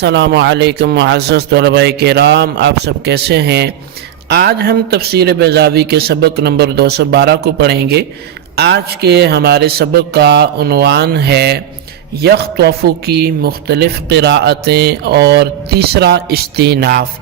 السلام علیکم معزز طلباء کرام، آپ سب کیسے ہیں؟ آج ہم تفسیر بیضاوی کے سبق نمبر 212 کو پڑھیں گے۔ آج کے ہمارے سبق کا عنوان ہے یخطف کی مختلف قراءتیں اور تیسرا استئناف۔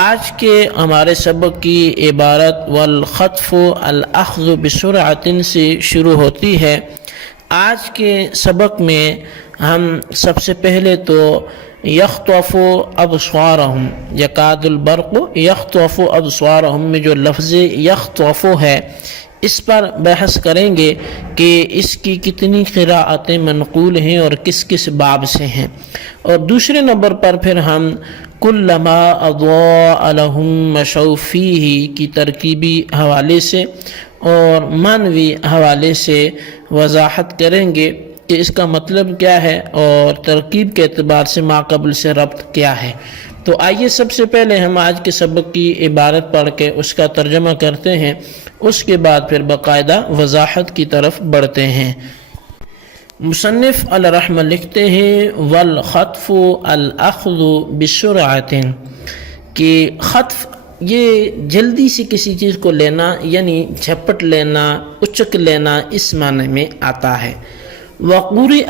آج کے ہمارے سبق کی عبارت والخطف الاخذ بسرعۃ سے شروع ہوتی ہے۔ آج کے سبق میں ہم سب سے پہلے تو یخطف ابصارہم، یکاد البرق یخطف ابصارہم میں جو لفظ یخطف ہے اس پر بحث کریں گے کہ اس کی کتنی قراءتیں منقول ہیں اور کس کس باب سے ہیں، اور دوسرے نمبر پر پھر ہم کلما اضاء لهم مشوا فیہ کی ترکیبی حوالے سے اور معنوی حوالے سے وضاحت کریں گے کہ اس کا مطلب کیا ہے اور ترکیب کے اعتبار سے ما قبل سے ربط کیا ہے۔ تو آئیے سب سے پہلے ہم آج کے سبق کی عبارت پڑھ کے اس کا ترجمہ کرتے ہیں، اس کے بعد پھر باقاعدہ وضاحت کی طرف بڑھتے ہیں۔ مصنف علیہ رحمہ لکھتے ہیں والخطف الاخذ بسرعۃ، کہ خطف یہ جلدی سے کسی چیز کو لینا، یعنی جھپٹ لینا، اچک لینا، اس معنی میں آتا ہے۔ وقرئ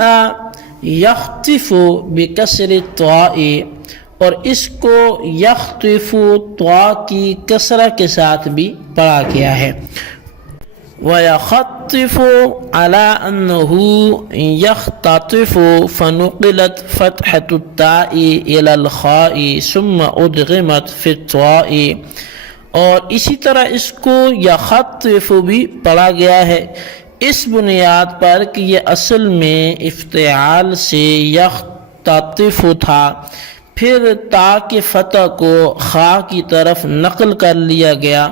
یخطف بکسر الطاء، اور اس کو یخطف طاء کی کسرہ کے ساتھ بھی پڑھا گیا ہے۔ وَيَخَطِّفُ عَلَىٰ أَنَّهُ يَخْتَطِفُ فَنُقِلَتْ فَتْحَةُ التَّاءِ إِلَى الْخَاءِ ثُمَّ أُدْغِمَتْ فِي الطَّاءِ، اور اسی طرح اس کو یخطف بھی پڑھا گیا ہے اس بنیاد پر کہ یہ اصل میں افتعال سے یخطف تھا، پھر تا کے فتح کو خا کی طرف نقل کر لیا گیا،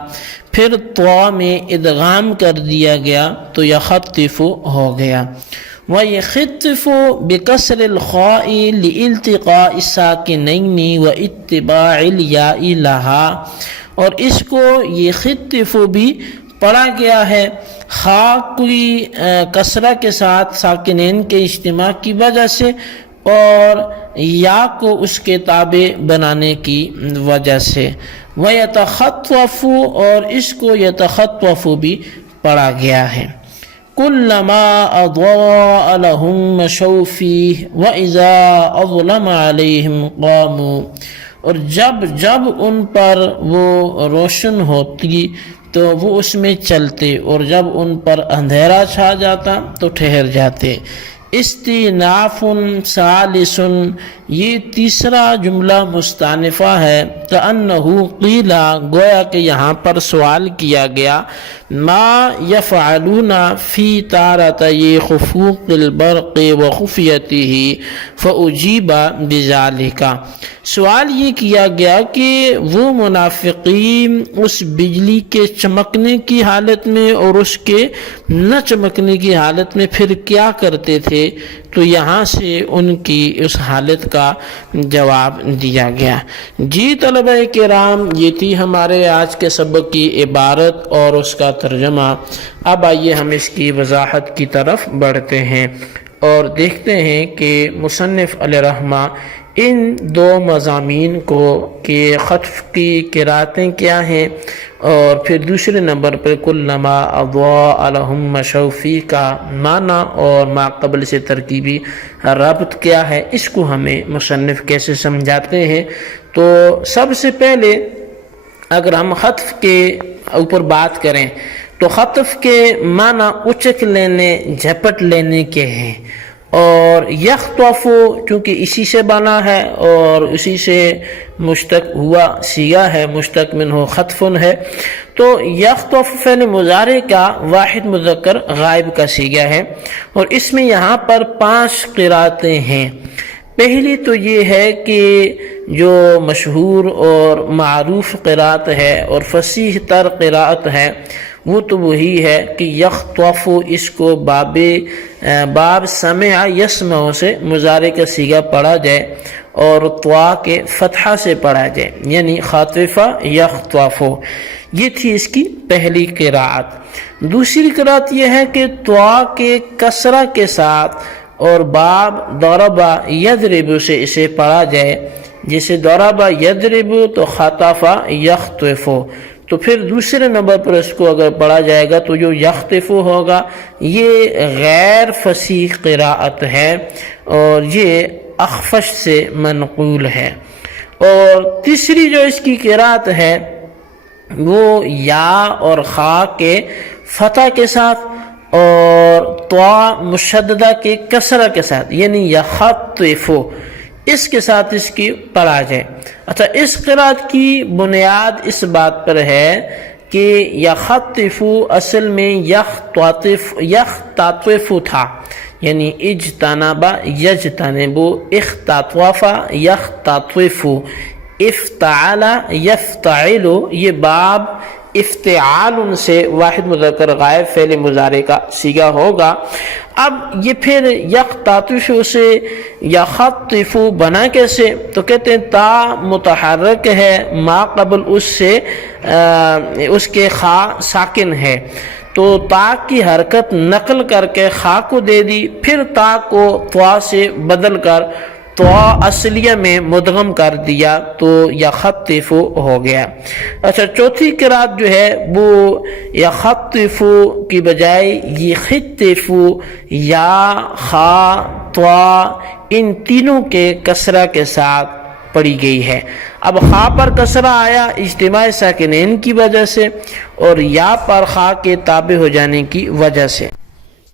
پھر طا میں ادغام کر دیا گیا تو یخطف ہو گیا۔ وَيَخِطِّفُ بِكَسْرِ الْخَاءِ لِالْتِقَاءِ السَّاكِنَيْنِ وَاتِّبَاعِ الْيَاءِ لَهَا، اور اس کو یخطف بھی پڑھا گیا ہے خا کی کسرہ کے ساتھ ساکنین کے اجتماع کی وجہ سے اور یا کو اس کے تابع بنانے کی وجہ سے۔ وَيَتَخَطَّفُ، اور اس کو یتخطف بھی پڑھا گیا ہے۔ كُلَّمَا أَضَاءَ لَهُم مَشَوْا فِيهِ وَإِذَا أَظْلَمَ عَلَيْهِمْ قَامُوا، اور جب ان پر وہ روشن ہوتی تو وہ اس میں چلتے، اور جب ان پر اندھیرا چھا جاتا تو ٹھہر جاتے۔ استئناف ثالث، یہ تیسرا جملہ مستأنفہ ہے۔ کأنہ قیل، گویا کہ یہاں پر سوال کیا گیا، ما یفعلون فی تارتی خفوق البرق وخفیتہ فأجیب بذالک، سوال یہ کیا گیا کہ وہ منافقین اس بجلی کے چمکنے کی حالت میں اور اس کے نہ چمکنے کی حالت میں پھر کیا کرتے تھے، تو یہاں سے ان کی اس حالت کا جواب دیا گیا۔ جی طلبہ کرام، یہ تھی ہمارے آج کے سبق کی عبارت اور اس کا ترجمہ۔ اب آئیے ہم اس کی وضاحت کی طرف بڑھتے ہیں اور دیکھتے ہیں کہ مصنف علیہ رحمہ ان دو مضامین کو کہ خطف کی قراءتیں کیا ہیں اور پھر دوسرے نمبر پر کلما اضاء لهم مشوا فیہ کا معنی اور ما قبل سے ترکیبی ربط کیا ہے، اس کو ہمیں مصنف کیسے سمجھاتے ہیں۔ تو سب سے پہلے اگر ہم خطف کے اوپر بات کریں تو خطف کے معنی اچک لینے، جھپٹ لینے کے ہیں، اور یخطف چونکہ اسی سے بنا ہے اور اسی سے مشتق ہوا صیغہ ہے، مشتق منہ خطف ہے، تو یخطف فعل مضارع کا واحد مذکر غائب کا صیغہ ہے، اور اس میں یہاں پر 5 قراءتیں ہیں۔ پہلی تو یہ ہے کہ جو مشہور اور معروف قراءت ہے اور فصیح تر قراءت ہے وہ تو وہی ہے کہ یخطف، اس کو باب سمع یسمع سے مضارع کا صیغہ پڑھا جائے اور طا کے فتحہ سے پڑھا جائے، یعنی خاطف یخطف، یہ تھی اس کی پہلی قراءت۔ دوسری قراءت یہ ہے کہ طا کے کسرہ کے ساتھ اور باب ضربا یضرب سے اسے پڑھا جائے، جیسے ضربا یضرب تو خطف یخطف، تو پھر دوسرے نمبر پر اس کو اگر پڑھا جائے گا تو جو یخطف ہوگا یہ غیر فصیح قراءت ہے اور یہ اخفش سے منقول ہے۔ اور تیسری جو اس کی قراءت ہے وہ یا اور خا کے فتح کے ساتھ اور طا مشددہ کے کسرہ کے ساتھ، یعنی یخطف، اس کے ساتھ اس کی پڑھا جائے۔ اچھا، اس قراءت کی بنیاد اس بات پر ہے کہ یخطف اصل میں یختطف تھا، یعنی اجتنب یجتنب، اختطف یختطف، افتعل یفتعل، یہ باب افتعال سے واحد مذکر غائب فعل مضارع کا صیغہ ہوگا۔ اب یہ پھر یختطف سے یخطف بنا کیسے؟ تو کہتے ہیں تا متحرک ہے، ما قبل اس سے اس کے خا ساکن ہے، تو تا کی حرکت نقل کر کے خا کو دے دی، پھر تا کو طا سے بدل کر طا اصلیہ میں مدغم کر دیا تو یخطف ہو گیا۔ اچھا، چوتھی قراءت جو ہے وہ یخطف کی بجائے یخطف، یا خا طا ان تینوں کے کسرہ کے ساتھ پڑھی گئی ہے۔ اب خا پر کسرہ آیا اجتماع ساکنین کی وجہ سے اور یا پر خا کے تابع ہو جانے کی وجہ سے،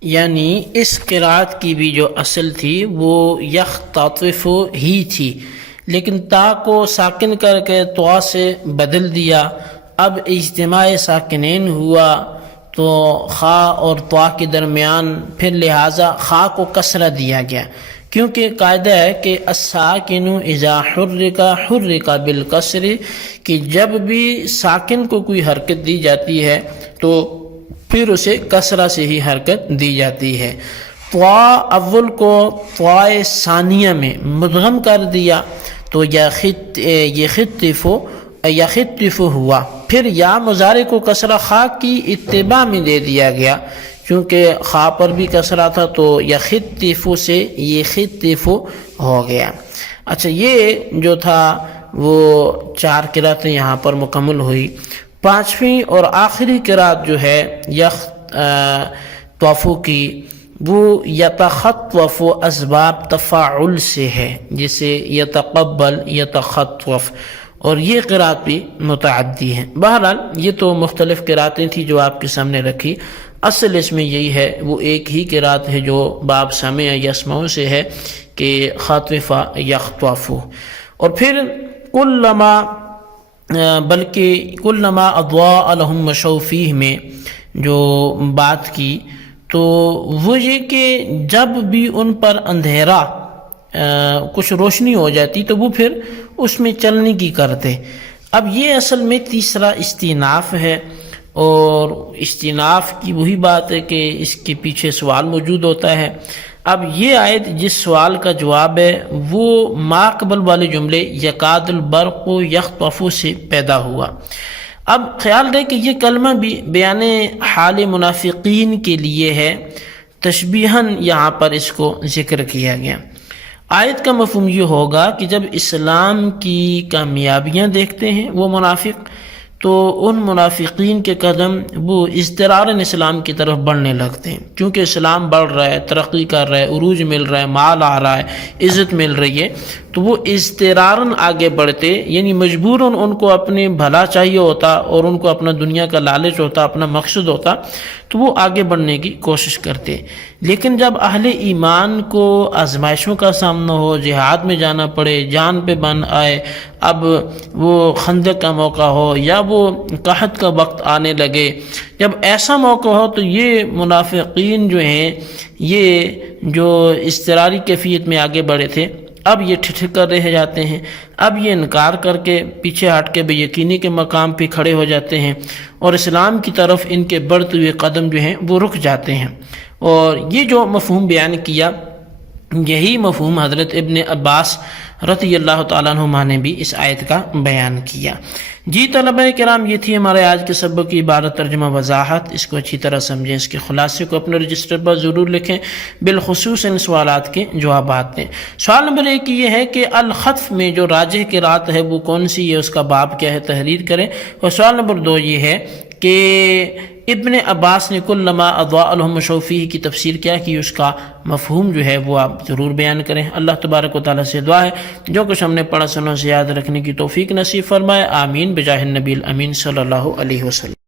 یعنی اس قراءت کی بھی جو اصل تھی وہ یختطف ہی تھی، لیکن تا کو ساکن کر کے طا سے بدل دیا۔ اب اجتماع ساکنین ہوا تو خا اور طا کے درمیان پھر لہٰذا خا کو کسرہ دیا گیا، کیونکہ قاعدہ ہے کہ الساکن اذا حرک حرک بالکسر، کہ جب بھی ساکن کو کوئی حرکت دی جاتی ہے تو پھر اسے کسرہ سے ہی حرکت دی جاتی ہے۔ طا اول کو طا ثانیہ میں مدغم کر دیا تو یخطف ہوا، پھر یا مضارع کو کسرہ خا کی اتباع میں دے دیا گیا، چونکہ خا پر بھی کسرہ تھا تو یخطف سے یخطف ہو گیا۔ اچھا، یہ جو تھا وہ 4 قراءتیں یہاں پر مکمل ہوئی۔ پانچویں اور آخری قراءت جو ہے یخطف کی، وہ یتخطف اسباب تفاعل سے ہے، جسے یتقبل یتخطف، اور یہ قراءت بھی متعدی ہے۔ بہرحال یہ تو مختلف قراءتیں تھیں جو آپ کے سامنے رکھی، اصل اس میں یہی ہے، وہ ایک ہی قراءت ہے جو باب سامع یسمع سے ہے کہ خطف یخطف۔ اور پھر بلکہ کلما اضاء لهم مشوا فیہ میں جو بات کی تو وہ یہ کہ جب بھی ان پر اندھیرا کچھ روشنی ہو جاتی تو وہ پھر اس میں چلنے کی کرتے۔ اب یہ اصل میں تیسرا استئناف ہے، اور استئناف کی وہی بات ہے کہ اس کے پیچھے سوال موجود ہوتا ہے۔ اب یہ آیت جس سوال کا جواب ہے وہ ما قبل والے جملے یکاد البرق یخطف سے پیدا ہوا۔ اب خیال رہے کہ یہ کلمہ بھی بیان حال منافقین کے لیے ہے، تشبیہاً یہاں پر اس کو ذکر کیا گیا۔ آیت کا مفہوم یہ ہوگا کہ جب اسلام کی کامیابیاں دیکھتے ہیں وہ منافق، تو ان منافقین کے قدم وہ اضطرارً اسلام کی طرف بڑھنے لگتے ہیں، کیونکہ اسلام بڑھ رہا ہے، ترقی کر رہا ہے، عروج مل رہا ہے، مال آ رہا ہے، عزت مل رہی ہے، تو وہ اضطرارً آگے بڑھتے، یعنی مجبوراً ان کو اپنے بھلا چاہیے ہوتا اور ان کو اپنا دنیا کا لالچ ہوتا، اپنا مقصد ہوتا، تو وہ آگے بڑھنے کی کوشش کرتے۔ لیکن جب اہل ایمان کو آزمائشوں کا سامنا ہو، جہاد میں جانا پڑے، جان پہ بن آئے، اب وہ خندق کا موقع ہو یا وہ قحط کا وقت آنے لگے، جب ایسا موقع ہو تو یہ منافقین جو ہیں، یہ جو اضطراری کیفیت میں آگے بڑھے تھے، اب یہ ٹھٹھ کر رہ جاتے ہیں، اب یہ انکار کر کے پیچھے ہٹ کے بے یقینی کے مقام پہ کھڑے ہو جاتے ہیں، اور اسلام کی طرف ان کے بڑھتے ہوئے قدم جو ہیں وہ رک جاتے ہیں۔ اور یہ جو مفہوم بیان کیا یہی مفہوم حضرت ابن عباس رضی اللہ تعالیٰ عنہما نے بھی اس آیت کا بیان کیا۔ جی طلبہ کرام، یہ تھی ہمارے آج کے سبق کی عبارت ترجمہ وضاحت۔ اس کو اچھی طرح سمجھیں، اس کے خلاصے کو اپنے رجسٹر پر ضرور لکھیں، بالخصوص ان سوالات کے جوابات دیں۔ سوال نمبر 1 یہ ہے کہ الخطف میں جو راجح قرات ہے وہ کون سی ہے، اس کا باب کیا ہے، تحریر کریں۔ اور سوال نمبر 2 یہ ہے کہ ابن عباس نے کلما اضاء لهم مشوا فیہ کی تفسیر کیا کی، اس کا مفہوم جو ہے وہ آپ ضرور بیان کریں۔ اللہ تبارک و تعالیٰ سے دعا ہے جو کچھ ہم نے پڑھا سنا اسے یاد رکھنے کی توفیق نصیب فرمائے، آمین بجاہ النبی الامین صلی اللہ علیہ وسلم۔